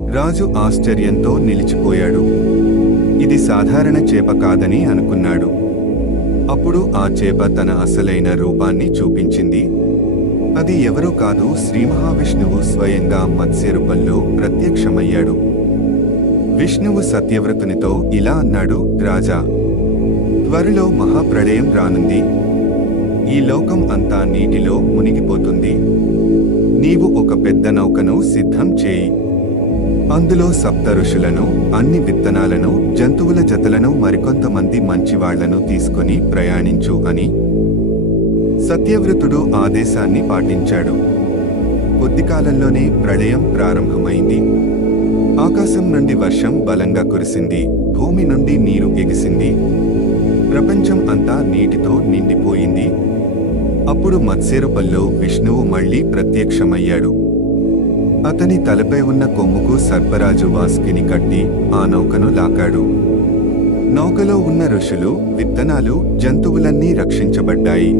రాజు ఆశ్చర్యంతో నిలిచిపోయాడు. ఇది సాధారణ చేప కాదని అనుకున్నాడు. అప్పుడు ఆ చేప తన అసలైన రూపాన్ని చూపించింది. అది ఎవరో కాదు, శ్రీ మహావిష్ణువు స్వయంగా మత్స్య రూపంలో ప్రత్యక్షమయ్యాడు. విష్ణువు సత్యవ్రతునితో ఇలా అన్నాడు: రాజా, త్వరలో మహాప్రళయం రానుంది. ఈ లోకం అంతా నీటిలో మునిగిపోతుంది. నీవు ఒక పెద్ద నౌకను సిద్ధం చేయి. అందులో సప్త ఋషులను, అన్ని విత్తనాలను, జంతువుల జతలను, మరికొంతమంది మంచివాళ్లను తీసుకుని ప్రయాణించు అని. సత్యవ్రతుడు ఆదేశాన్ని పాటించాడు. కొద్ది కాలంలోనే ప్రళయం ప్రారంభమైంది. ఆకాశం నుండి వర్షం బలంగా కురిసింది. భూమి నుండి నీరు ఎగిసింది. ప్రపంచం అంతా నీటితో నిండిపోయింది. అప్పుడు మత్స్యరూపంలో విష్ణువు మళ్లీ ప్రత్యక్షమయ్యాడు. అతని తలపై ఉన్న కొమ్ముకు సర్పరాజు వాసుకిని కట్టి ఆ నౌకను లాకాడు. నౌకలో ఉన్న ఋషులు, విత్తనాలు, జంతువులన్నీ రక్షించబడ్డాయి.